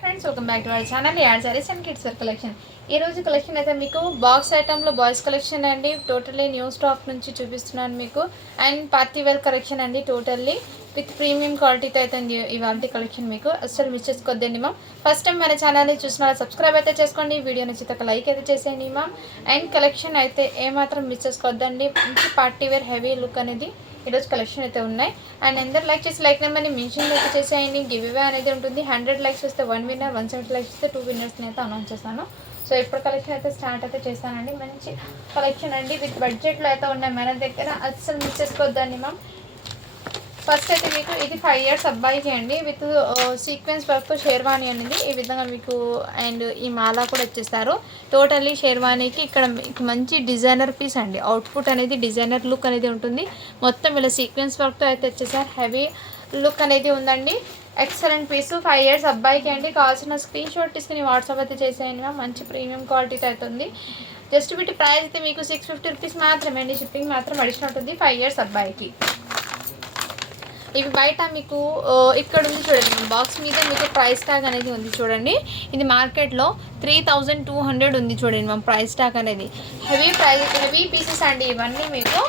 Friends welcome back to our channel add sarees and kids wear collection. ఈ రోజు collection అయితే మీకు బాక్స్ ఐటెంలో బాయ్స్ కలెక్షన్ అండి. టోటల్లీ న్యూ స్టాక్ నుంచి చూపిస్తున్నాను మీకు. అండ్ పార్టీ వేర్ కలెక్షన్ అండి. టోటల్లీ విత్ ప్రీమియం క్వాలిటీతో అయితే ఇవాళ కలెక్షన్ మీకు అస్సలు మిస్ చేసుకోవద్దండి మ్యామ్. ఫస్ట్ టైం మన ఛానల్ని చూసిన సబ్స్క్రైబ్ అయితే చేసుకోండి. వీడియో నచ్చితే ఒక లైక్ అయితే చేసేయండి మ్యామ్. అండ్ కలెక్షన్ అయితే ఏమాత్రం మిస్ చేసుకోవద్దండి. మంచి పార్టీ వేర్ హెవీ లుక్ అనేది ఈరోజు కలెక్షన్ అయితే ఉన్నాయి. అండ్ అందరూ లైక్ చేసి లైక్ నెంబర్ని మెన్షన్ అయితే చేసేయండి. గివ్ అవే అనేది ఉంటుంది. 100 లైక్స్ వస్తే 1 విన్నర్, 170 లైక్స్ వస్తే 2 విన్నర్స్ని అయితే అనౌన్స్ చేస్తాను. సో ఇప్పుడు కలెక్షన్ అయితే స్టార్ట్ అయితే చేస్తానండి. మంచి కలెక్షన్ అండి. విత్ బడ్జెట్లో అయితే ఉన్నాయి మన దగ్గర. అస్సలు మిస్ చేసుకోవద్దండి మ్యామ్. ఫస్ట్ అయితే మీకు ఇది 5 years అబ్బాయికి అండి. విత్ సీక్వెన్స్ వర్క్ షేర్వాణి అనేది ఈ విధంగా మీకు. అండ్ ఈ మాలా కూడా ఇచ్చేస్తారు. టోటల్లీ షేర్వాణికి ఇక్కడ మీకు మంచి డిజైనర్ పీస్ అండి. అవుట్పుట్ అనేది డిజైనర్ లుక్ అనేది ఉంటుంది. మొత్తం ఇలా సీక్వెన్స్ వర్క్తో అయితే వచ్చేసారు. హెవీ లుక్ అనేది ఉందండి. Excellent piece. 5 years అబ్బాయికి అండి. కావాల్సిన స్క్రీన్ షాట్ తీసుకుని వాట్సాప్ అయితే చేసేయండి మ్యామ్. మంచి ప్రీమియం క్వాలిటీతో అవుతుంది. జస్ట్ వీటి ప్రైస్ అయితే మీకు 650 రూపీస్ మాత్రమే అండి. షిప్పింగ్ మాత్రం అడిషనల్ ఉంటుంది 5 years అబ్బాయికి. ఇవి బయట మీకు ఇక్కడ ఉంది చూడండి. బాక్స్ మీద మీకు ప్రైస్ ట్యాగ్ అనేది ఉంది చూడండి. ఇది మార్కెట్లో 3200 ఉంది చూడండి మా ప్రైస్ ట్యాగ్ అనేది. హెవీ పీసెస్ అండి ఇవన్నీ మీకు.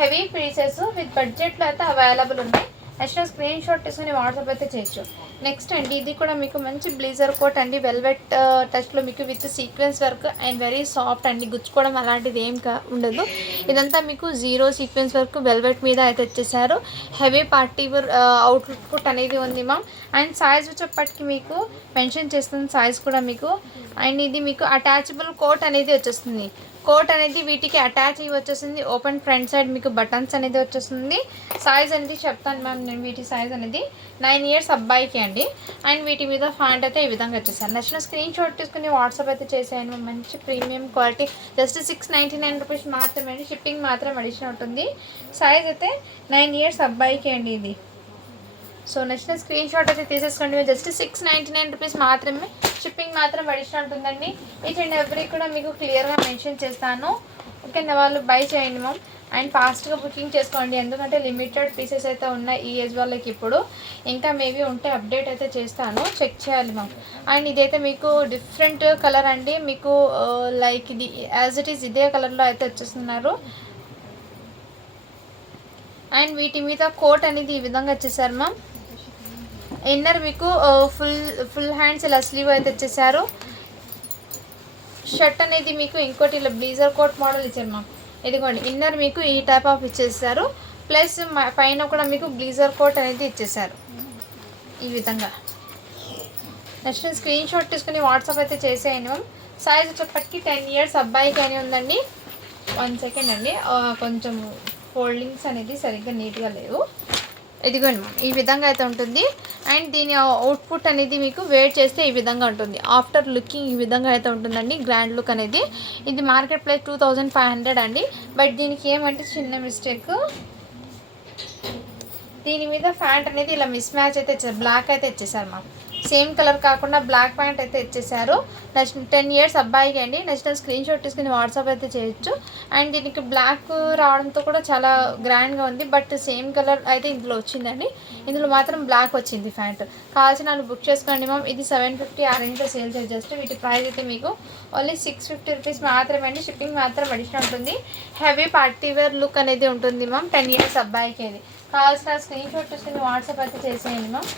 హెవీ పీసెస్ విత్ బడ్జెట్లో అయితే అవైలబుల్ ఉన్నాయి. నెక్స్ట్ స్క్రీన్ షాట్ తీసుకుని వాట్సాప్ అయితే చేయొచ్చు. నెక్స్ట్ అండి ఇది కూడా మీకు మంచి బ్లేజర్ కోట్ అండి. వెల్వెట్ టచ్లో మీకు with sequence work and very soft అండి. గుచ్చుకోవడం అలాంటిది ఏం ఉండదు. ఇదంతా మీకు జీరో సీక్వెన్స్ వర్క్ వెల్వెట్ మీద అయితే వచ్చేసారు. హెవీ పార్టీ వేర్ అవుట్పుట్ అనేది ఉంది మ్యామ్. అండ్ సైజ్ వచ్చేప్పటికి మీకు మెన్షన్ చేస్తున్న సైజ్ కూడా మీకు. అండ్ ఇది మీకు అటాచబుల్ కోట్ అనేది వచ్చేస్తుంది. కోట్ అనేది వీటికి అటాచ్ అయ్యి వచ్చేసింది. ఓపెన్ ఫ్రంట్ సైడ్ మీకు బటన్స్ అనేది వచ్చేస్తుంది. సైజ్ అనేది చెప్తాను మ్యామ్ నేను. వీటి సైజ్ అనేది 9 years అబ్బాయికి అండి. అండ్ వీటి మీద ఫ్యాంట్ అయితే ఈ విధంగా వచ్చేసాను. నచ్చిన స్క్రీన్ షాట్ తీసుకుని వాట్సాప్ అయితే చేసాను. మంచి ప్రీమియం క్వాలిటీ. జస్ట్ 699 రూపీస్ మాత్రమే అండి. షిప్పింగ్ మాత్రం అడిషనల్ ఉంటుంది. సైజ్ అయితే 9 years అబ్బాయికి అండి ఇది. సో నచ్చిన స్క్రీన్ షాట్ అయితే తీసేసుకోండి. జస్ట్ 699 రూపీస్ మాత్రమే. షిప్పింగ్ మాత్రం అడిషనల్ ఉంటుందండి. ఈచ్ అండ్ ఎవ్రీ కూడా మీకు క్లియర్గా మెన్షన్ చేస్తాను. ఓకే వాళ్ళు బై చేయండి మ్యామ్. అండ్ ఫాస్ట్గా బుకింగ్ చేసుకోండి. ఎందుకంటే లిమిటెడ్ పీసెస్ అయితే ఉన్నాయి ఈ ఏజ్ వాళ్ళకి. ఇప్పుడు ఇంకా మేబీ ఉంటే అప్డేట్ అయితే చేస్తాను. చెక్ చేయాలి మ్యామ్. అండ్ ఇదైతే మీకు డిఫరెంట్ కలర్ అండి. మీకు లైక్ ఇది యాజ్ ఇట్ ఈస్ ఇదే కలర్లో అయితే వచ్చేస్తున్నారు. అండ్ వీటి మీద కోట్ అనేది ఈ విధంగా వచ్చేసారు మ్యామ్. ఇన్నర్ మీకు ఫుల్ హ్యాండ్స్ ఇలా స్లీవ్ అయితే వచ్చేసారు. షర్ట్ అనేది మీకు ఇంకోటి ఇలా బ్లీజర్ కోట్ మోడల్ ఇచ్చారు మ్యామ్. ఇదిగోండి ఇన్నర్ మీకు ఈ టైప్ ఆఫ్ ఇచ్చేసారు. ప్లస్ పైన కూడా మీకు బ్లీజర్ కోట్ అనేది ఇచ్చేసారు ఈ విధంగా. నెక్స్ట్ స్క్రీన్ షాట్ తీసుకుని వాట్సాప్ అయితే చేసేయండి మ్యామ్. సైజ్ వచ్చేప్పటికి 10 years అబ్బాయికి అని ఉందండి. 1 second అండి. కొంచెం ఫోల్డింగ్స్ అనేది సరిగ్గా నీట్గా లేవు. ఇదిగోండి మ్యామ్ ఈ విధంగా అయితే ఉంటుంది. అండ్ దీని అవుట్పుట్ అనేది మీకు వేర్ చేస్తే ఈ విధంగా ఉంటుంది. ఆఫ్టర్ లుకింగ్ ఈ విధంగా అయితే ఉంటుందండి. గ్రాండ్ లుక్ అనేది. ఇది మార్కెట్ ప్రైస్ 2500 అండి. బట్ దీనికి ఏమంటే చిన్న మిస్టేక్. దీని మీద ప్యాంట్ అనేది ఇలా మిస్ మ్యాచ్ అయితే ఇచ్చారు. బ్లాక్ అయితే ఇచ్చేసారు మ్యామ్. సేమ్ కలర్ కాకుండా బ్లాక్ ప్యాంట్ అయితే ఇచ్చేసారు. నెక్స్ట్ 10 years అబ్బాయికి అండి. నెక్స్ట్ స్క్రీన్ షాట్ తీసుకుని వాట్సాప్ అయితే చేయొచ్చు. అండ్ దీనికి బ్లాక్ రావడంతో కూడా చాలా గ్రాండ్గా ఉంది. బట్ సేమ్ కలర్ అయితే ఇందులో వచ్చిందండి. ఇందులో మాత్రం బ్లాక్ వచ్చింది ప్యాంట్. కావాల్సిన వాళ్ళు బుక్ చేసుకోండి మ్యామ్. ఇది 750 ఆ రేంజ్లో సేల్ చేసి జస్ట్ వీటి ప్రైస్ అయితే మీకు ఓన్లీ 650 రూపీస్ మాత్రమే అండి. షిప్పింగ్ మాత్రం అడిషనల్ ఉంటుంది. హెవీ పార్టీ వేర్ లుక్ అనేది ఉంటుంది మ్యామ్. 10 years అబ్బాయికి అది. కావాల్సిన స్క్రీన్ షాట్ తీసుకుని వాట్సాప్ అయితే చేసేయండి మ్యామ్.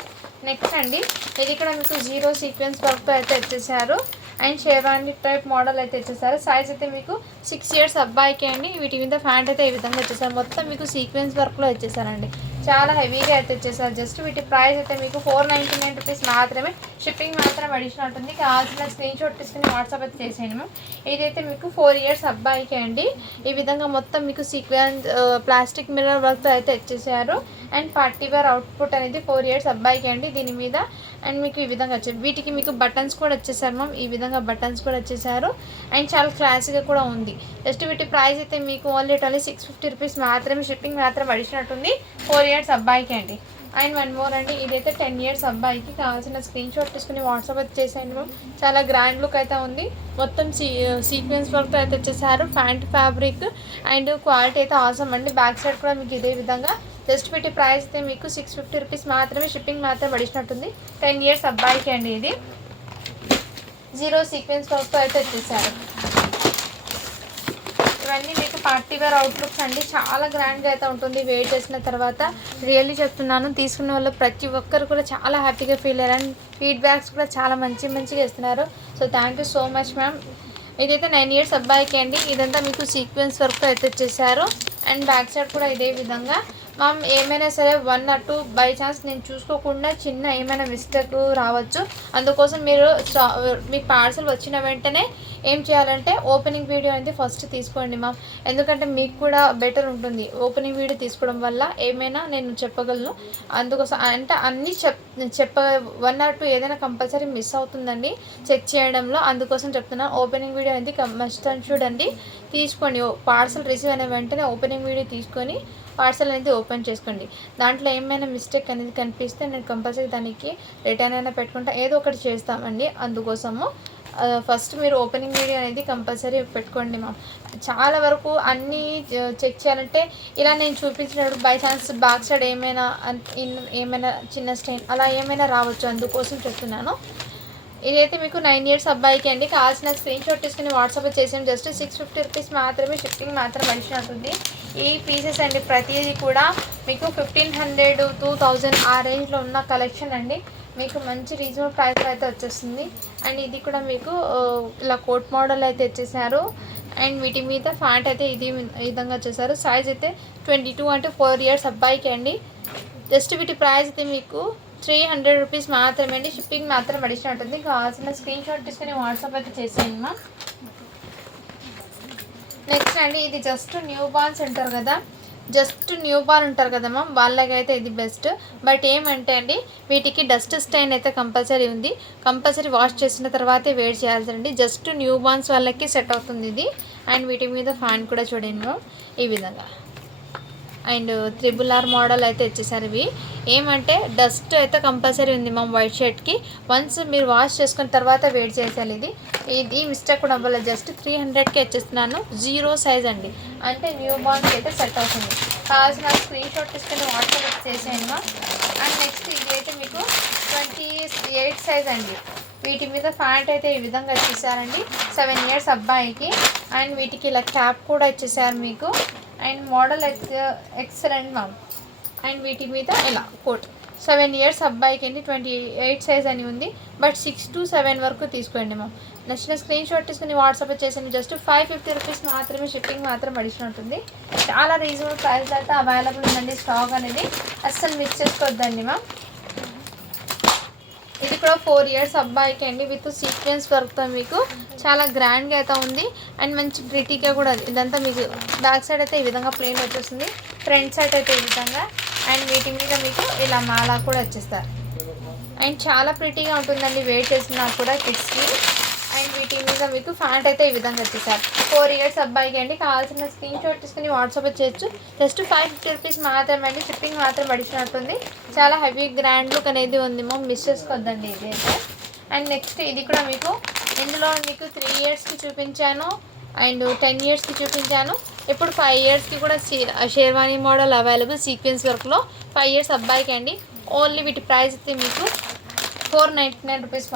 నెక్స్ట్ అండి ఇది కూడా మీకు జీరో సీక్వెన్స్ వర్క్తో అయితే వచ్చేసారు. అండ్ షేర్వాణి టైప్ మోడల్ అయితే వచ్చేసారు. సైజ్ అయితే మీకు 6 years అబ్బాయికి అండి. వీటి మీద ప్యాంట్ అయితే ఈ విధంగా వచ్చేసారు. మొత్తం మీకు సీక్వెన్స్ వర్క్లో వచ్చేసారండి. చాలా హెవీగా అయితే వచ్చేసారు. జస్ట్ వీటి ప్రైస్ అయితే మీకు 499 రూపీస్ మాత్రమే. షిప్పింగ్ మాత్రం అడిషనల్ ఉంటుంది. కావాల్సిన స్క్రీన్ షాట్ తీసుకుని వాట్సాప్ అయితే చేసేయండి మ్యామ్. ఇదైతే మీకు 4 years అబ్బాయికి అండి. ఈ విధంగా మొత్తం మీకు సీక్వెన్స్ ప్లాస్టిక్ మిర్రర్ వర్క్తో అయితే వచ్చేసారు. అండ్ పార్టీ వేర్ అవుట్పుట్ అనేది 4 years అబ్బాయికి అండి దీని మీద. అండ్ మీకు ఈ విధంగా వచ్చారు. వీటికి మీకు బటన్స్ కూడా వచ్చేసారు మ్యామ్. ఈ విధంగా బటన్స్ కూడా వచ్చేసారు. అండ్ చాలా క్లాసీగా కూడా ఉంది. జస్ట్ వీటి ప్రైస్ అయితే మీకు ఓన్లీ 650 రూపీస్ మాత్రమే. షిప్పింగ్ మాత్రం అడిషనల్ ఉంటుంది. 4 years అబ్బాయికి అండి. అండ్ 1 more అండి. ఇదైతే 10 years అబ్బాయికి. కావాల్సిన స్క్రీన్ షాట్ తీసుకుని వాట్సాప్ అయితే చేసేయండి మ్యామ్. చాలా గ్రాండ్ లుక్ అయితే ఉంది. మొత్తం సీక్వెన్స్ వర్క్తో అయితే వచ్చేసారు. ప్యాంట్ ఫ్యాబ్రిక్ అండ్ క్వాలిటీ అయితే అవసరం అండి. బ్యాక్ సైడ్ కూడా మీకు ఇదే విధంగా. జస్ట్ వీటి ప్రైస్ అయితే మీకు 650 రూపీస్ మాత్రమే. షిప్పింగ్ మాత్రం అడిషనల్ ఉంటుంది. 10 years అబ్బాయికి అండి ఇది. జీరో సీక్వెన్స్ వర్క్ అయితే వచ్చేసారు. ఇవన్నీ మీకు పార్టీ వేర్ అవుట్లుక్స్ అండి. చాలా గ్రాండ్గా అయితే ఉంటుంది. వెయిట్ చేసిన తర్వాత రియల్లీ చెప్తున్నాను, తీసుకున్న వాళ్ళు ప్రతి ఒక్కరు కూడా చాలా హ్యాపీగా ఫీల్ అయ్యారు. అండ్ ఫీడ్బ్యాక్స్ కూడా చాలా మంచిగా ఇస్తున్నారు. So thank you so much ma'am. ఇదైతే 9 years అబ్బాయికి అండి. ఇదంతా మీకు సీక్వెన్స్ వర్క్ అయితే వచ్చేసారు. అండ్ బ్యాక్ సైడ్ కూడా ఇదే విధంగా. మ్యామ్ ఏమైనా సరే 1 or 2 బై ఛాన్స్ నేను చూసుకోకుండా చిన్న ఏమైనా మిస్టేక్ రావచ్చు. అందుకోసం మీరు మీకు పార్సల్ వచ్చిన వెంటనే ఏం చేయాలంటే ఓపెనింగ్ వీడియో అనేది ఫస్ట్ తీసుకోండి మ్యామ్. ఎందుకంటే మీకు కూడా బెటర్ ఉంటుంది ఓపెనింగ్ వీడియో తీసుకోవడం వల్ల. ఏమైనా నేను చెప్పగలను. అందుకోసం అంటే అన్నీ చెప్ప 1 or 2 ఏదైనా కంపల్సరీ మిస్ అవుతుందండి చెక్ చేయడంలో. అందుకోసం చెప్తున్నాను, ఓపెనింగ్ వీడియో అనేది మస్ట్ అండ్ చూడండి తీసుకోండి. పార్సల్ రిసీవ్ అయిన వెంటనే ఓపెనింగ్ వీడియో తీసుకొని పార్సల్ అనేది ఓపెన్ చేసుకోండి. దాంట్లో ఏమైనా మిస్టేక్ అనేది కనిపిస్తే నేను కంపల్సరీ దానికి రిటర్న్ అయినా పెట్టుకుంటా, ఏదో ఒకటి చేస్తామండి. అందుకోసము ఫస్ట్ మీరు ఓపెనింగ్ వీడియో అనేది కంపల్సరీ పెట్టుకోండి మ్యామ్. చాలా వరకు అన్నీ చెక్ చేయాలంటే ఇలా నేను చూపించినప్పుడు బై ఛాన్స్ బ్యాక్ సైడ్ ఏమైనా చిన్న స్టెయిన్ అలా ఏమైనా రావచ్చు. అందుకోసం చెప్తున్నాను. ఇదైతే మీకు 9 years అబ్బాయికి అండి. కావాల్సిన స్క్రీన్ షాట్ తీసుకుని వాట్సాప్ చేసాం. జస్ట్ 650 rupees మాత్రమే, షిప్పింగ్ మాత్రం అడిషనల్ ఉంటుంది. ఈ పీసెస్ అండి ప్రతిదీ కూడా మీకు 1500, 2000 ఆ రేంజ్లో ఉన్న కలెక్షన్ అండి. మీకు మంచి రీజనబుల్ ప్రైస్లో అయితే వచ్చేస్తుంది. అండ్ ఇది కూడా మీకు ఇలా కోట్ మోడల్ అయితే వచ్చేసారు. అండ్ వీటి మీద ఫ్యాంట్ అయితే ఈ విధంగా వచ్చేసారు. సైజ్ అయితే 22 అంటే 4 years అబ్బాయికి అండి. జస్ట్ వీటి ప్రైస్ అయితే మీకు 300 rupees మాత్రమే అండి. షిప్పింగ్ మాత్రం అడిషనల్ ఉంటుంది. కావాల్సిన స్క్రీన్ షాట్ తీసుకుని వాట్సాప్ అయితే చేసేయండి మా. నెక్స్ట్ అండి ఇది జస్ట్ న్యూ బార్న్స్ ఉంటారు కదా, మ్యామ్, వాళ్ళకైతే ఇది బెస్ట్. బట్ ఏమంటే అండి వీటికి డస్ట్ స్టైన్ అయితే కంపల్సరీ ఉంది. కంపల్సరీ వాష్ చేసిన తర్వాతే వేడి చేయాల్సిందండి. జస్ట్ న్యూ బార్న్స్ వాళ్ళకి సెట్ అవుతుంది ఇది. అండ్ వీటి మీద ఫ్యాన్ కూడా చూడండి మ్యామ్ ఈ విధంగా. అండ్ 3R మోడల్ అయితే వచ్చేసారు. ఇవి ఏమంటే డస్ట్ అయితే కంపల్సరీ ఉంది మ్యామ్ వైట్ షర్ట్కి. వన్స్ మీరు వాష్ చేసుకున్న తర్వాత వేడి చేసేయాలి. ఇది మిస్టేక్ కూడా అవ్వలేదు. జస్ట్ 300కి వచ్చేస్తున్నాను. 0 size అండి, అంటే న్యూ బార్న్కి అయితే సెట్ అవుతుంది. కావాల్సిన స్క్రీన్ షాట్ తీసుకుని వాట్సాప్ చేసేయండి మ్యామ్. అండ్ నెక్స్ట్ ఇది అయితే మీకు 28 size అండి. వీటి మీద ప్యాంట్ అయితే ఈ విధంగా వచ్చేసారండి. 7 years అబ్బాయికి. అండ్ వీటికి ఇలా క్యాప్ కూడా ఇచ్చేసారు మీకు. అండ్ మోడల్ అయితే ఎక్సలెంట్ మ్యామ్. అండ్ వీటి మీద ఇలా కోట్ 7 years అబ్బాయికి అండి. 28 size అని ఉంది. బట్ 6 to 7 వరకు తీసుకోండి మ్యామ్. నచ్చిన స్క్రీన్ షాట్ తీసుకుని వాట్సాప్ చేసాను. జస్ట్ 550 rupees మాత్రమే, షిప్పింగ్ మాత్రం అడిషనల్ ఉంటుంది. చాలా రీజనబుల్ ప్రైస్ అయితే అవైలబుల్ ఉందండి. స్టాక్ అనేది అస్సలు మిస్ చేసుకోవద్దండి మ్యామ్. ఇది కూడా 4 years అబ్బాయికి అండి. విత్ సీక్వెన్స్ వర్క్తో మీకు చాలా గ్రాండ్గా అయితే ఉంది. అండ్ మంచి ప్రిటీగా కూడా. ఇదంతా మీకు బ్యాక్ సైడ్ అయితే ఈ విధంగా ప్లెయిన్ వచ్చేస్తుంది. ఫ్రంట్ సైడ్ అయితే ఈ విధంగా. అండ్ వీటి మీద మీకు ఇలా మాలా కూడా వచ్చేస్తారు. అండ్ చాలా ప్రిటీగా ఉంటుందండి వెయిట్ చేసినా కూడా కిడ్స్కి. అండ్ వీటి మీద మీకు ఫ్యాంట్ అయితే ఈ విధంగా వచ్చేసారు. 4 years అబ్బాయికి అండి. కావాల్సిన స్క్రీన్ షాట్ తీసుకుని వాట్సాప్ చేయొచ్చు. జస్ట్ 550 rupees మాత్రమే అండి. షిప్పింగ్ మాత్రం అడిషనల్ ఉంటుంది. చాలా హెవీ గ్రాండ్ లుక్ అనేది ఉంది మ్యామ్, మిస్ చేసుకోవద్దండి ఇది అయితే. అండ్ నెక్స్ట్ ఇది కూడా మీకు ఇందులో మీకు 3 yearsకి చూపించాను. అండ్ 10 yearsకి చూపించాను. ఇప్పుడు 5 yearsకి కూడా షేర్వానీ మోడల్ అవైలబుల్ సీక్వెన్స్ వర్క్లో. 5 years అబ్బాయికి అండి. ఓన్లీ వీటి ప్రైస్ అయితే మీకు 499 rupees.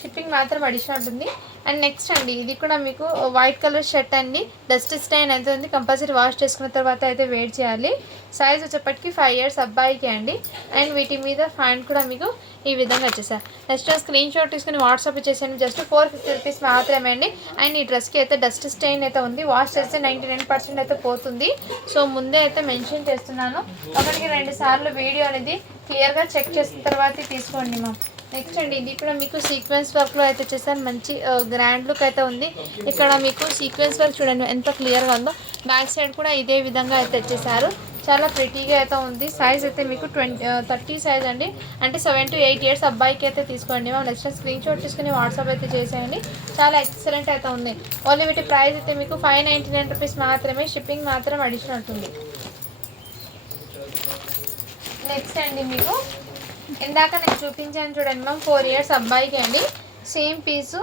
షిప్పింగ్ మాత్రం అడిషనల్ ఉంటుంది. అండ్ నెక్స్ట్ అండి ఇది కూడా మీకు వైట్ కలర్ షర్ట్ అండి. డస్ట్ స్టైన్ అయితే ఉంది. కంపల్సరీ వాష్ చేసుకున్న తర్వాత అయితే వేడి చేయాలి. సైజ్ వచ్చేప్పటికి 5 years అబ్బాయికి అండి. అండ్ వీటి మీద ఫ్యాంట్ కూడా మీకు ఈ విధంగా వచ్చేసారు. నెక్స్ట్ స్క్రీన్ షాట్ తీసుకుని వాట్సాప్ చేసాను. జస్ట్ 450 rupees మాత్రమే అండి. అండ్ ఈ డ్రెస్కి అయితే డస్ట్ స్టైన్ అయితే ఉంది. వాష్ చేస్తే 99% అయితే పోతుంది. సో ముందే అయితే మెన్షన్ చేస్తున్నాను. 1-2 సార్లు వీడియో అనేది క్లియర్గా చెక్ చేసిన తర్వాత తీసుకోండి మ్యామ్. నెక్స్ట్ అండి ఇది కూడా మీకు సీక్వెన్స్ వర్క్లో అయితే వచ్చేసారు. మంచి గ్రాండ్ లుక్ అయితే ఉంది. ఇక్కడ మీకు సీక్వెన్స్ వర్క్ చూడండి ఎంత క్లియర్గా ఉందో. బ్యాక్ సైడ్ కూడా ఇదే విధంగా అయితే వచ్చేసారు. చాలా ప్రిటీగా అయితే ఉంది. సైజ్ అయితే మీకు 30 size అండి. అంటే 7 to 8 years అబ్బాయికి అయితే తీసుకోండి. మేము నెక్స్ట్ స్క్రీన్ షాట్ తీసుకుని వాట్సాప్ అయితే చేసేయండి. చాలా ఎక్సలెంట్ అయితే ఉంది. ఓన్లీ వీటి ప్రైస్ అయితే మీకు 599 rupees మాత్రమే. షిప్పింగ్ మాత్రం అడిషనల్ ఉంటుంది. నెక్స్ట్ అండి మీకు ఇందాక నేను చూపించాను చూడండి మ్యామ్ 4 years అబ్బాయికి అండి. సేమ్ పీసు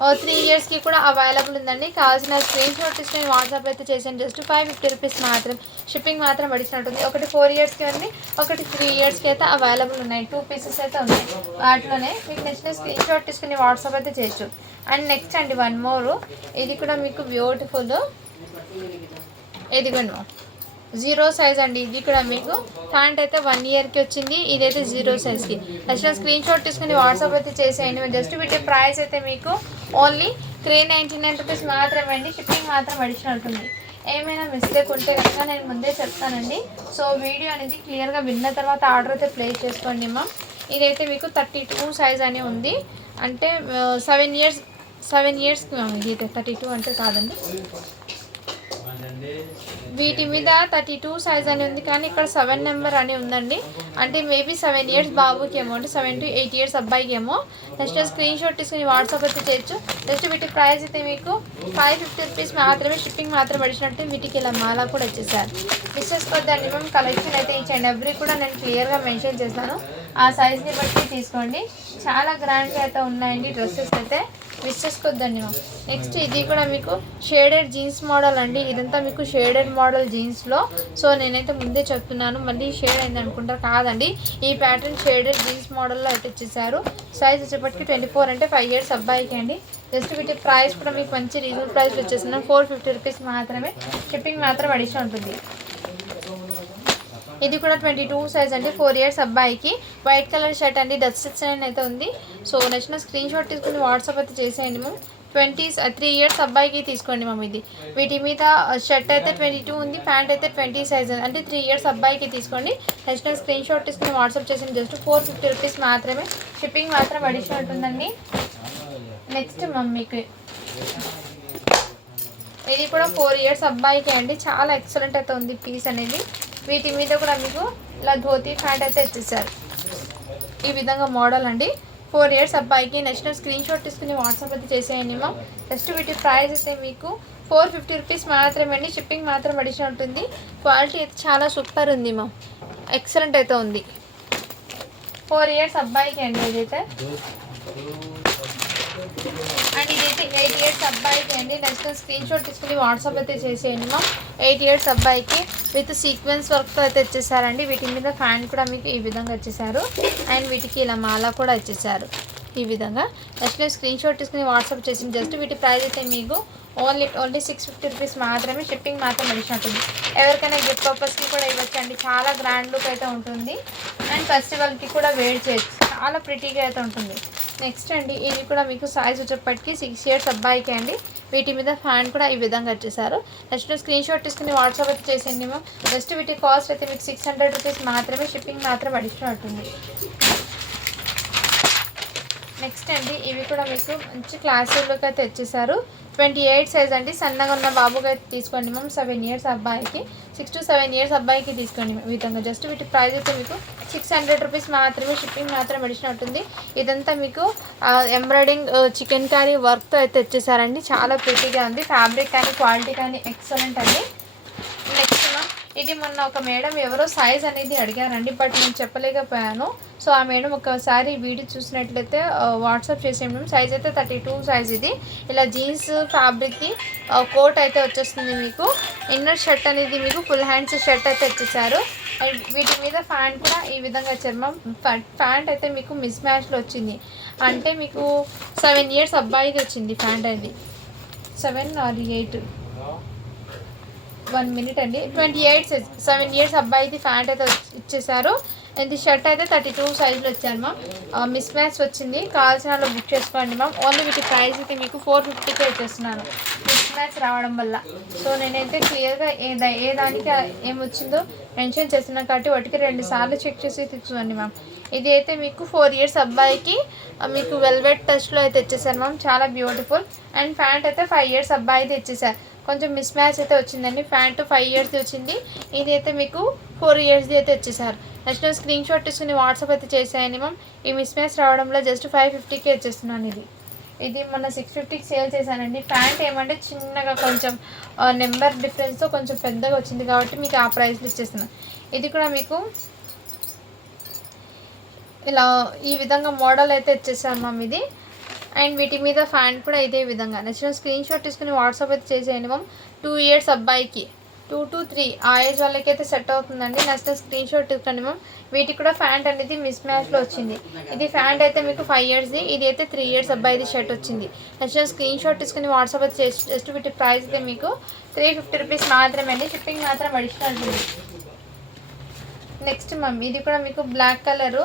3 ఇయర్స్కి కూడా అవైలబుల్ ఉందండి. కావాల్సిన స్క్రీన్ షాట్ తీసుకుని వాట్సాప్ అయితే చేసాను. జస్ట్ 550 రూపీస్ మాత్రం, షిప్పింగ్ మాత్రం పడిచినట్టుంది. ఒకటి 4 ఇయర్స్కి ఉంది, ఒకటి 3 ఇయర్స్కి అయితే అవైలబుల్ ఉన్నాయి. 2 పీసెస్ అయితే ఉన్నాయి. వాటిలోనే మీకు నచ్చిన స్క్రీన్ షాట్ తీసుకుని వాట్సాప్ అయితే చేయొచ్చు. అండ్ నెక్స్ట్ అండి వన్ మోర్, ఇది కూడా మీకు బ్యూటిఫుల్, ఇదిగోండి 0 సైజ్ అండి. ఇది కూడా మీకు ప్యాంట్ అయితే 1 ఇయర్కి వచ్చింది. ఇదైతే 0 సైజ్కి. నచ్చిన స్క్రీన్ షాట్ తీసుకుని వాట్సాప్ అయితే చేసేయండి. జస్ట్ వీటి ప్రైస్ అయితే మీకు ఓన్లీ 399 రూపీస్ మాత్రమే అండి. షిప్పింగ్ మాత్రం అడిషనల్ ఉంటుంది. ఏమైనా మిస్టేక్ ఉంటే కనుక నేను ముందే చెప్తానండి. సో వీడియో అనేది క్లియర్గా విన్న తర్వాత ఆర్డర్ అయితే ప్లేస్ చేసుకోండి మ్యామ్. ఇదైతే మీకు 32 సైజ్ అని ఉంది. అంటే 7 ఇయర్స్కి మ్యామ్. ఇది 32 అంటే కాదండి, వీటి మీద 32 సైజ్ అని ఉంది, కానీ ఇక్కడ 7 నెంబర్ అని ఉందండి. అంటే మేబీ 7 ఇయర్స్ బాబుకి ఏమో, అంటే 7 to 8 ఇయర్స్ అబ్బాయికి ఏమో. నెక్స్ట్ స్క్రీన్ షాట్ తీసుకుని వాట్సాప్ అయితే చేయొచ్చు. నెక్స్ట్ వీటి ప్రైస్ అయితే మీకు 550 రూపీస్ మాత్రమే, షిప్పింగ్ మాత్రం పడిచినట్టు. వీటికి ఇలా మాలా కూడా వచ్చేసారు. మిస్ చేసుకోవద్దండి మేము. కలెక్షన్ అయితే ఇచ్చేయండి. ఎవ్రీ కూడా నేను క్లియర్గా మెన్షన్ చేస్తాను. ఆ సైజ్ని బట్టి తీసుకోండి. చాలా గ్రాండ్గా అయితే ఉన్నాయండి డ్రెస్సెస్ అయితే. మిస్ చేసుకోవద్దండి మ్యామ్. నెక్స్ట్ ఇది కూడా మీకు షేడెడ్ జీన్స్ మోడల్ అండి. ఇదంతా మీకు షేడెడ్ మోడల్ జీన్స్లో. సో నేనైతే ముందే చెప్తున్నాను, మళ్ళీ షేడ్ అయింది అనుకుంటారు. కాదండి, ఈ ప్యాటర్న్ షేడెడ్ జీన్స్ మోడల్లో అయితే ఇచ్చేసారు. సైజ్ వచ్చేప్పటికి 24, అంటే 5 ఇయర్స్ అబ్బాయికి అండి. జస్ట్ వీటి ప్రైస్ కూడా మీకు మంచి రీజనబుల్ ప్రైస్ వచ్చేస్తున్నాం. 450 రూపీస్ మాత్రమే, షిప్పింగ్ మాత్రం అడిషన్ ఉంటుంది. ఇది కూడా 22 సైజ్ అండి. 4 ఇయర్స్ అబ్బాయికి. వైట్ కలర్ షర్ట్ అండి. డస్ట్ సెక్షన్ అయితే ఉంది. సో నచ్చిన స్క్రీన్ షాట్ తీసుకుని వాట్సాప్ అయితే చేసేయండి మ్యామ్. 3 ఇయర్స్ అబ్బాయికి తీసుకోండి మ్యామ్. ఇది వీటి మీద షర్ట్ అయితే 22 ఉంది, ప్యాంట్ అయితే 20 సైజ్, అంటే 3 ఇయర్స్ అబ్బాయికి తీసుకోండి. నచ్చిన స్క్రీన్ షాట్ తీసుకుని వాట్సాప్ చేసిన జస్ట్ 450 రూపీస్ మాత్రమే, షిప్పింగ్ మాత్రం అడిషనల్ ఉంటుందండి. నెక్స్ట్ మ్యామ్ మీకు ఇది కూడా 4 ఇయర్స్ అబ్బాయికి అండి. చాలా ఎక్సలెంట్ అయితే ఉంది పీస్ అనేది. వీటి మీద కూడా మీకు ఇలా ధోతి ప్యాంట్ అయితే ఇచ్చేసారు. ఈ విధంగా మోడల్ అండి. 4 ఇయర్స్ అబ్బాయికి. నచ్చిన స్క్రీన్ షాట్ తీసుకుని వాట్సాప్ అయితే చేసేయండి మ్యామ్. జస్ట్ వీటి ప్రైస్ అయితే మీకు 450 రూపీస్ మాత్రమే అండి. షిప్పింగ్ మాత్రం అడిషన్ ఉంటుంది. క్వాలిటీ అయితే చాలా సూపర్ ఉంది మ్యామ్. ఎక్సలెంట్ అయితే ఉంది. 4 ఇయర్స్ అబ్బాయికి అండి ఇదైతే. అండ్ ఇదైతే 8 ఇయర్స్ అబ్బాయికి అండి. నెక్స్ట్ స్క్రీన్ షాట్ తీసుకుని వాట్సాప్ అయితే చేసేయండి మ్యామ్. 8 ఇయర్స్ అబ్బాయికి విత్ సీక్వెన్స్ వర్క్తో అయితే ఇచ్చేసారండి. వీటి మీద ఫ్యాన్ కూడా మీకు ఈ విధంగా ఇచ్చేసారు. అండ్ వీటికి ఇలా మాల కూడా ఇచ్చేసారు ఈ విధంగా. నెక్స్ట్ స్క్రీన్ షాట్ తీసుకుని వాట్సాప్ చేసింది. జస్ట్ వీటి ప్రైస్ అయితే మీకు ఓన్లీ 650 రూపీస్ మాత్రమే, షిప్పింగ్ మాత్రం అడిచినట్టుంది. ఎవరికైనా గిఫ్ట్ పర్పస్కి కూడా ఇవ్వచ్చండి. చాలా గ్రాండ్ లుక్ అయితే ఉంటుంది. అండ్ ఫెస్టివల్కి కూడా వేర్ చేయొచ్చు. చాలా ప్రిటీగా అయితే ఉంటుంది. నెక్స్ట్ అండి ఇది కూడా మీకు సైజ్ వచ్చేప్పటికి 6 ఇయర్స్ అబ్బాయికి అండి. వీటి మీద ఫ్యాన్ కూడా ఈ విధంగా వచ్చేసారు. నెక్స్ట్ స్క్రీన్ షాట్ తీసుకుని వాట్సాప్ అయితే చేసేయండి మ్యామ్. జస్ట్ వీటి కాస్ట్ అయితే మీకు 600 రూపీస్ మాత్రమే, షిప్పింగ్ మాత్రం అడిషనల్ ఉంటుంది. నెక్స్ట్ అండి ఇవి కూడా మీకు మంచి క్లాసుల్లోకి అయితే వచ్చేసారు. 28 సైజ్ అండి. సన్నగా ఉన్న బాబుకి అయితే తీసుకోండి మ్యామ్. 7 ఇయర్స్ అబ్బాయికి, 6 to 7 ఇయర్స్ అబ్బాయికి తీసుకోండి ఈ విధంగా. జస్ట్ వీటి ప్రైస్ అయితే మీకు 600 రూపీస్ మాత్రమే, షిప్పింగ్ మాత్రం అడిషన్ ఉంటుంది. ఇదంతా మీకు ఎంబ్రాయిడింగ్ చికెన్ కర్రీ వర్క్తో అయితే వచ్చేసారండి. చాలా ప్రిటీగా ఉంది. ఫ్యాబ్రిక్ కానీ క్వాలిటీ కానీ ఎక్సలెంట్ అండి. నెక్స్ట్ ఇది మొన్న ఒక మేడం ఎవరో సైజ్ అనేది అడిగారండి, బట్ నేను చెప్పలేకపోయాను. సో ఆ మేడం ఒకసారి వీడియో చూసినట్లయితే వాట్సాప్ చేసేయండి. సైజ్ అయితే 32 సైజ్. ఇది ఇలా జీన్స్ ఫ్యాబ్రిక్ది కోట్ అయితే వచ్చేస్తుంది మీకు. ఇన్నర్ షర్ట్ అనేది మీకు ఫుల్ హ్యాండ్స్ షర్ట్ అయితే వచ్చేసారు. వీటి మీద ప్యాంట్ కూడా ఈ విధంగా వచ్చారు మ్యామ్. ప్యాంట్ అయితే మీకు మిస్ మ్యాచ్లో వచ్చింది. అంటే మీకు 7 ఇయర్స్ అబ్బాయికి వచ్చింది ప్యాంట్ అనేది. 7 or 8, 1 minute అండి. 28 సైజ్, 7 ఇయర్స్ అబ్బాయిది ప్యాంట్ అయితే ఇచ్చేసారు. ఇది షర్ట్ అయితే 32 సైజులో వచ్చాను మ్యామ్. మిస్ మ్యాచ్ వచ్చింది. కావాల్సిన వాళ్ళు బుక్ చేసుకోండి మ్యామ్. ఓన్లీ వీటి ప్రైస్ అయితే మీకు 450కే వచ్చేస్తున్నాను, మిస్ మ్యాచ్ రావడం వల్ల. సో నేనైతే క్లియర్గా ఏ దానికి ఏమొచ్చిందో మెన్షన్ చేస్తున్నాను కాబట్టి వాటికి 2 సార్లు చెక్ చేసి తీసుకోండి మ్యామ్. ఇది అయితే మీకు 4 ఇయర్స్ అబ్బాయికి మీకు వెల్వెట్ టచ్లో అయితే ఇచ్చేసారు మ్యామ్. చాలా బ్యూటిఫుల్. అండ్ ప్యాంట్ అయితే 5 ఇయర్స్ అబ్బాయిది ఇచ్చేసారు. కొంచెం మిస్ మ్యాచ్ అయితే వచ్చిందండి. ప్యాంటు 5 ఇయర్స్ది వచ్చింది. ఇది అయితే మీకు 4 ఇయర్స్ది అయితే వచ్చేసారు. నెక్స్ట్ స్క్రీన్ షాట్ తీసుకుని వాట్సాప్ అయితే చేసేయండి మ్యామ్. ఈ మిస్ మ్యాచ్ రావడంలో జస్ట్ 550కే వచ్చేస్తున్నాను. ఇది మొన్న 650కి సేల్ చేశానండి. ప్యాంట్ ఏమంటే చిన్నగా కొంచెం నెంబర్ డిఫరెన్స్తో కొంచెం పెద్దగా వచ్చింది కాబట్టి మీకు ఆ ప్రైస్లో ఇచ్చేస్తున్నాను. ఇది కూడా మీకు ఇలా ఈ విధంగా మోడల్ అయితే ఇచ్చేసాను మ్యామ్. ఇది అండ్ వీటి మీద ఫ్యాన్ కూడా ఇదే విధంగా నచ్చిన స్క్రీన్ షాట్ తీసుకుని వాట్సాప్ అయితే చేసేయండి మ్యామ్. 2 ఇయర్స్ అబ్బాయికి 2 to 3 ఆ ఏజ్ వాళ్ళకైతే సెట్ అవుతుందండి. నచ్చిన స్క్రీన్ షాట్ తీసుకోండి మ్యామ్. వీటికి కూడా ఫ్యాంట్ అనేది మిస్ మ్యాచ్లో వచ్చింది. ఇది ఫ్యాంట్ అయితే మీకు 5 ఇయర్స్ది, ఇది అయితే 3 ఇయర్స్ అబ్బాయిది షర్ట్ వచ్చింది. నచ్చిన స్క్రీన్ షాట్ తీసుకుని వాట్సాప్ అయితే జస్ట్ వీటి ప్రైస్ అయితే మీకు 350 రూపీస్ మాత్రమే అండి. షిప్పింగ్ మాత్రం అడిషనల్ ఉంటుంది. నెక్స్ట్ మ్యామ్ ఇది కూడా మీకు బ్లాక్ కలరు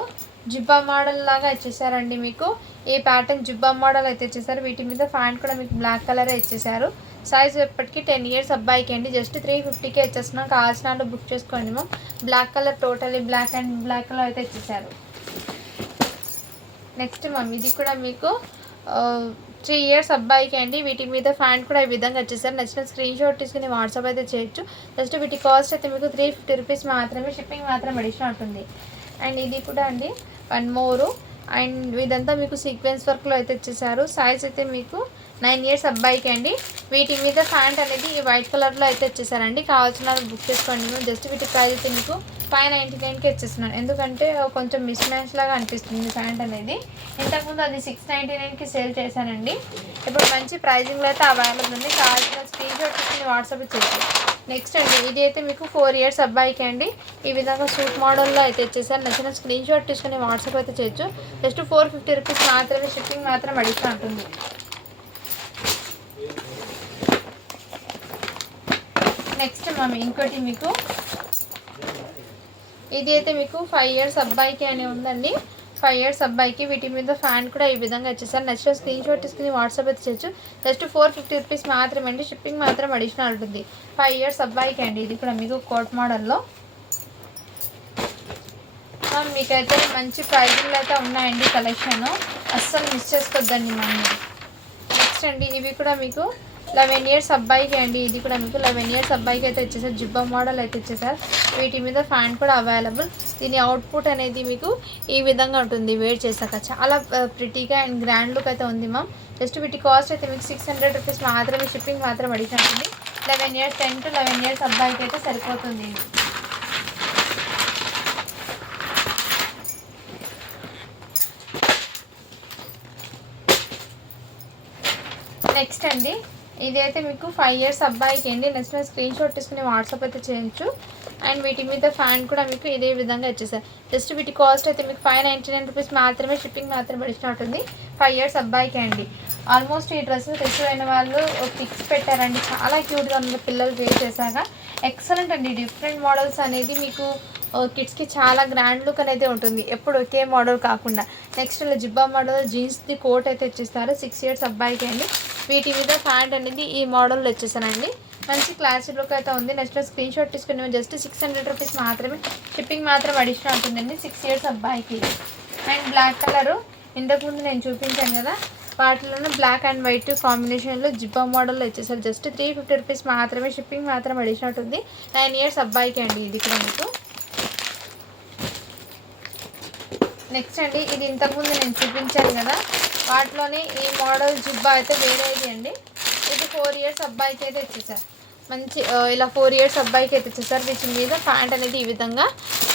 జుబ్బా మోడల్ లాగా ఇచ్చేసారండి. మీకు ఈ ప్యాటర్న్ జుబ్బా మోడల్ అయితే ఇచ్చేసారు. వీటి మీద ఫ్యాంట్ కూడా మీకు బ్లాక్ కలరే ఇచ్చేసారు. సైజ్ ఎప్పటికీ 10 ఇయర్స్ అబ్బాయికి అండి. జస్ట్ 350కే ఇచ్చేస్తున్నాం. కావాల్సిన వాళ్ళు బుక్ చేసుకోండి ma'am. Black colour totally black and black colour అయితే ఇచ్చేసారు. నెక్స్ట్ మ్యామ్ ఇది కూడా మీకు 3 ఇయర్స్ అబ్బాయికి అండి. వీటి మీద ఫ్యాంట్ కూడా ఈ విధంగా వచ్చేసారు. నచ్చిన స్క్రీన్ షాట్ తీసుకుని వాట్సాప్ అయితే చేయొచ్చు. జస్ట్ వీటి కాస్ట్ అయితే మీకు 350 రూపీస్ మాత్రమే. షిప్పింగ్ మాత్రం అడిషనల్ ఉంటుంది. అండ్ ఇది కూడా అండి 1 మోరు. అండ్ ఇదంతా మీకు సీక్వెన్స్ వర్క్లో అయితే ఇచ్చేసారు. సైజ్ అయితే మీకు 9 ఇయర్స్ అబ్బాయికి అండి. వీటి మీద ఫ్యాంట్ అనేది ఈ వైట్ కలర్లో అయితే ఇచ్చేసారండి. కావాల్సిన బుక్ చేసుకోండి. జస్ట్ వీటి ప్రైస్ అయితే మీకు 599కి ఇచ్చేస్తున్నాను. ఎందుకంటే కొంచెం మిస్ మ్యాచ్ లాగా అనిపిస్తుంది ఫ్యాంట్ అనేది. ఇంతకుముందు అది 699కి సేల్ చేశానండి. ఇప్పుడు మంచి ప్రైజింగ్లో అయితే అవైలబుల్ ఉంది. కావాల్సిన స్క్రీన్ షాట్ తీసుకుని వాట్సాప్ చేసి. నెక్స్ట్ అండి ఇది అయితే మీకు 4 ఇయర్స్ అబ్బాయికి అండి. ఈ విధంగా సూట్ మోడల్లో అయితే ఇచ్చేసారు. నచ్చిన స్క్రీన్ షాట్ తీసుకుని వాట్సాప్ అయితే చేయొచ్చు. జస్ట్ 450 రూపీస్ మాత్రమే. షిప్పింగ్ మాత్రం అడిషనల్ ఉంటుంది. నెక్స్ట్ మ్యామ్ ఇంకోటి మీకు ఇది అయితే మీకు 5 ఇయర్స్ అబ్బాయికి అని ఉందండి. 5 ఇయర్స్ అబ్బాయికి వీటి మీద ఫ్యాన్ కూడా ఈ విధంగా ఇచ్చేసారు. నచ్చిన స్క్రీన్ షాట్ తీసుకుని వాట్సాప్ అయితే చేయొచ్చు. జస్ట్ 450 రూపీస్ మాత్రమే అండి. షిప్పింగ్ మాత్రం అడిషనల్ ఉంటుంది. 5 ఇయర్స్ అబ్బాయికి అండి. ఇది కూడా మీకు కోట్ మోడల్లో మీకైతే మంచి ప్రైజింగ్లో అయితే ఉన్నాయండి. కలెక్షన్ అస్సలు మిస్ చేసుకోవద్దండి మనం. నెక్స్ట్ అండి ఇవి కూడా మీకు 11 ఇయర్స్ అబ్బాయికి అండి. ఇది కూడా మీకు 11 ఇయర్స్ అబ్బాయికి అయితే వచ్చేసారు. జిబ్బా మోడల్ అయితే వచ్చేసారు. వీటి మీద ఫ్యాన్ కూడా అవైలబుల్. దీని అవుట్పుట్ అనేది మీకు ఈ విధంగా ఉంటుంది. వేర్ చేశాక చాలా ప్రిటీగా అండ్ గ్రాండ్ లుక్ అయితే ఉంది మ్యామ్. జస్ట్ వీటి కాస్ట్ అయితే మీకు 600 రూపీస్ మాత్రమే. షిప్పింగ్ మాత్రం అడిగినట్టుంది. 11 ఇయర్స్ 10 to 11 ఇయర్స్ అబ్బాయికి అయితే సరిపోతుంది. నెక్స్ట్ అండి ఇది అయితే మీకు 5 ఇయర్స్ అబ్బాయికి అండి. నచ్చిన స్క్రీన్ షాట్ తీసుకుని వాట్సాప్ అయితే చేయొచ్చు. అండ్ వీటి మీద ఫ్యాన్ కూడా మీకు ఇదే విధంగా ఇచ్చేసారు. జస్ట్ వీటి కాస్ట్ అయితే మీకు 599 రూపీస్ మాత్రమే. షిప్పింగ్ మాత్రం పడిచినట్టుంది. 5 ఇయర్స్ అబ్బాయికి అండి. ఆల్మోస్ట్ ఈ డ్రెస్ రిసీవ్ అయిన వాళ్ళు పిక్స్ పెట్టారండి. చాలా క్యూట్గా ఉంది పిల్లలు వేర్ చేశాక. ఎక్సలెంట్ అండి. డిఫరెంట్ మోడల్స్ అనేది మీకు కిడ్స్కి చాలా గ్రాండ్ లుక్ అనేది ఉంటుంది. ఎప్పుడు ఒకే మోడల్ కాకుండా. నెక్స్ట్ ఇలా జిబ్బా మోడల్ జీన్స్ది కోట్ అయితే ఇచ్చేస్తారు. 6 ఇయర్స్ అబ్బాయికి అండి. వీటి మీద ప్యాంట్ అనేది ఈ మోడల్లో వచ్చేసానండి. మంచి క్లాసీ లుక్ అయితే ఉంది. నెక్స్ట్ స్క్రీన్ షాట్ తీసుకుని జస్ట్ 600 రూపీస్ మాత్రమే. షిప్పింగ్ మాత్రం అడిషనల్ ఉంటుందండి. 6 ఇయర్స్ అబ్బాయికి. అండ్ బ్లాక్ కలరు ఇంతకుముందు నేను చూపించాను కదా, వాటిలోనే బ్లాక్ అండ్ వైట్ కాంబినేషన్లో జిబ్బా మోడల్లో ఇచ్చేసారు. జస్ట్ 350 రూపీస్ మాత్రమే. షిప్పింగ్ మాత్రం అడిషనల్ ఉంది. 9 ఇయర్స్ అబ్బాయికి అండి. ఇది కూడా మీకు. నెక్స్ట్ అండి ఇది ఇంతకుముందు నేను చూపించాను కదా, వాటిలోనే ఈ మోడల్ జిబ్బా అయితే వేరేది అండి. ఇది 4 ఇయర్స్ అబ్బాయికి అయితే ఇచ్చేసారు. మంచి ఇలా 4 ఇయర్స్ అబ్బాయికి అయితే ఇచ్చేసారు. వీటి మీద ప్యాంట్ అనేది ఈ విధంగా.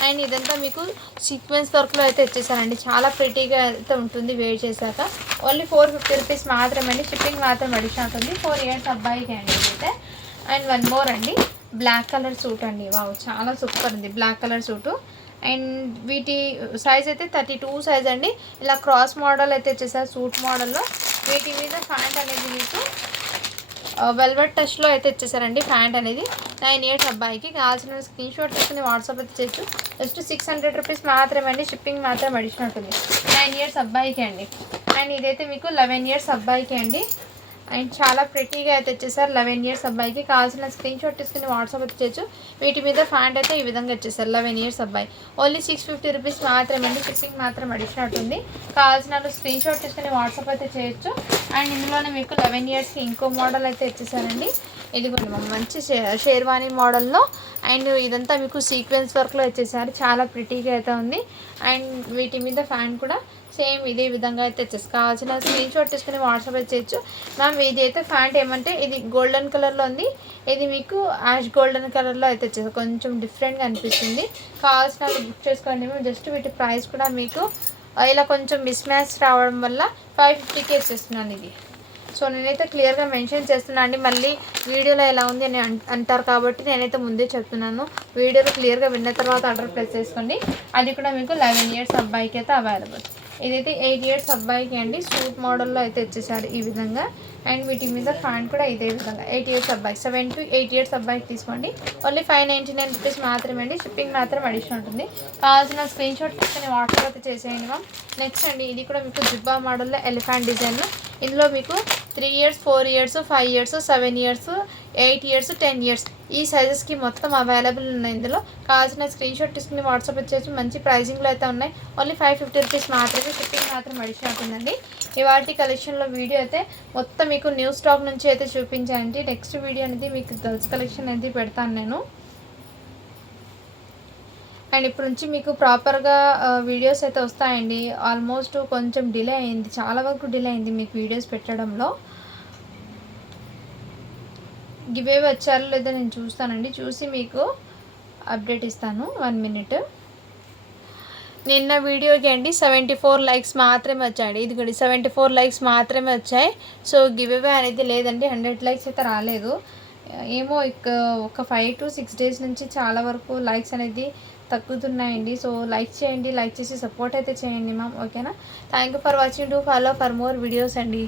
అండ్ ఇదంతా మీకు సీక్వెన్స్ వర్క్లో అయితే ఇచ్చేసారండి. చాలా ప్రిటీగా అయితే ఉంటుంది వేర్ చేశాక. ఓన్లీ 450 రూపీస్ మాత్రమే అండి. షిప్పింగ్ మాత్రం అడిషనల్ ఉంటుంది. 4 ఇయర్స్ అబ్బాయికి అండి అయితే. అండ్ 1 మోర్ అండి బ్లాక్ కలర్ సూట్ అండి. వావ్ చాలా సూపర్ ఉంది బ్లాక్ కలర్ సూటు. అండ్ వీటి సైజ్ అయితే 32 సైజ్ అండి. ఇలా క్రాస్ మోడల్ అయితే వచ్చేసారు సూట్ మోడల్లో. వీటి మీద ప్యాంట్ అనేది మీకు వెల్వెట్ టచ్లో అయితే ఇచ్చేసారండి. ప్యాంట్ అనేది 9 ఇయర్స్ అబ్బాయికి. కావాల్సిన స్క్రీన్ షాట్ తీసుకుని వాట్సాప్ అయితే చేయొచ్చు. జస్ట్ 600 రూపీస్ మాత్రమే అండి. షిప్పింగ్ మాత్రం అడిషనల్ ఉంటుంది. 9 ఇయర్స్ అబ్బాయికి అండి. అండ్ ఇదైతే మీకు 11 ఇయర్స్ అబ్బాయికి అండి. అండ్ చాలా ప్రిటీగా అయితే వచ్చేసారు 11 ఇయర్స్ అబ్బాయికి. కావాల్సిన స్క్రీన్ షాట్ తీసుకుని వాట్సాప్ అయితే చేయొచ్చు. వీటి మీద ప్యాంట్ అయితే ఈ విధంగా వచ్చేసారు 11 ఇయర్స్ అబ్బాయి. ఓన్లీ 650 రూపీస్ మాత్రమే అండి. షిప్పింగ్ మాత్రం అడిషనల్ ఉంది. కావాల్సిన స్క్రీన్ షాట్ తీసుకుని వాట్సాప్ అయితే చేయొచ్చు. అండ్ ఇందులోనే మీకు 11 ఇయర్స్కి ఇంకో మోడల్ అయితే ఇచ్చేసారండి. ఇదిగోండి మంచి షేర్వానీ మోడల్లో. అండ్ ఇదంతా మీకు సీక్వెన్స్ వర్క్లో వచ్చేసారు. చాలా ప్రిటీగా అయితే ఉంది. అండ్ వీటి మీద ఫ్యాన్ కూడా సేమ్ ఇదే విధంగా అయితే వచ్చేసి కావాల్సిన స్క్రీన్ షాట్ తీసుకుని వాట్సాప్ అయితే చేయొచ్చు. మ్యామ్ ఇది అయితే ప్యాంట్ ఏమంటే ఇది గోల్డెన్ కలర్లో ఉంది. ఇది మీకు యాష్ గోల్డెన్ కలర్లో అయితే వచ్చేసి కొంచెం డిఫరెంట్గా అనిపిస్తుంది. కావాల్సిన బుక్ చేసుకోండి. మేము జస్ట్ వీటి ప్రైస్ కూడా మీకు ఇలా కొంచెం మిస్ మ్యాచ్ రావడం వల్ల 550కి ఇచ్చేస్తున్నాను ఇది. సో నేనైతే క్లియర్గా మెన్షన్ చేస్తున్నాను అండి. మళ్ళీ వీడియోలో ఎలా ఉంది అని అంటారు కాబట్టి నేనైతే ముందే చెప్తున్నాను. వీడియోలో క్లియర్గా విన్న తర్వాత ఆర్డర్ ప్లేస్ చేసుకోండి. అది కూడా మీకు 11 ఇయర్స్ అబ్బాయికి అయితే అవైలబుల్. ఇదైతే 8 ఇయర్స్ అబ్బాయికి అండి. సూట్ మోడల్లో అయితే ఇచ్చేసారు ఈ విధంగా. అండ్ వీటి మీద ఫ్యాంట్ కూడా ఇదే విధంగా 8 ఇయర్స్ అబ్బాయి, 7 to 8 ఇయర్స్ అబ్బాయికి తీసుకోండి. ఓన్లీ 599 రూపీస్ మాత్రమే అండి. షిప్పింగ్ మాత్రం అడిషనల్ ఉంటుంది. కావాల్సిన స్క్రీన్ షాట్ తీసుకుని వాట్సాప్ అయితే చేసేయండి మ్యామ్. నెక్స్ట్ అండి, ఇది కూడా మీకు జిబ్బా మోడల్లో ఎలిఫెంట్ డిజైన్. ఇందులో మీకు 3 years, 4 years, 5 years, 7 years, 8 years, 10 years ఈ సైజెస్కి మొత్తం అవైలబుల్ ఉన్నాయి. ఇందులో కావాల్సిన స్క్రీన్ షాట్ తీసుకుని వాట్సాప్ వచ్చేసి మంచి ప్రైజింగ్లో అయితే ఉన్నాయి. ఓన్లీ 550 రూపీస్ మాత్రమే. షిప్పింగ్ మాత్రం అడిషనల్ ఉంటుందండి. ఇవాటి కలెక్షన్లో వీడియో అయితే మొత్తం మీకు న్యూ స్టాక్ నుంచి అయితే చూపించానండి. నెక్స్ట్ వీడియో అనేది మీకు గర్ల్స్ కలెక్షన్ అనేది పెడతాను నేను. అండ్ ఇప్పుడు నుంచి మీకు ప్రాపర్గా వీడియోస్ అయితే వస్తాయండి. ఆల్మోస్ట్ కొంచెం డిలే అయింది, చాలా వరకు డిలే అయింది మీకు వీడియోస్ పెట్టడంలో. గివ్ అవే వచ్చారో లేదో నేను చూస్తానండి, చూసి మీకు అప్డేట్ ఇస్తాను. 1 మినిట్. నిన్న వీడియోకి అండి 74 లైక్స్ మాత్రమే వచ్చాయండి. ఇది కూడా 74 లైక్స్ మాత్రమే వచ్చాయి. సో గివ్ అవే అనేది లేదండి, 100 లైక్స్ అయితే రాలేదు. ఏమో ఒక 5 to 6 డేస్ నుంచి చాలా వరకు లైక్స్ అనేది తగ్గుతున్నాయండి. సో లైక్ చేయండి, లైక్ చేసి సపోర్ట్ అయితే చేయండి మ్యామ్. ఓకేనా? Thank you for watching. Do follow for more videos అండి.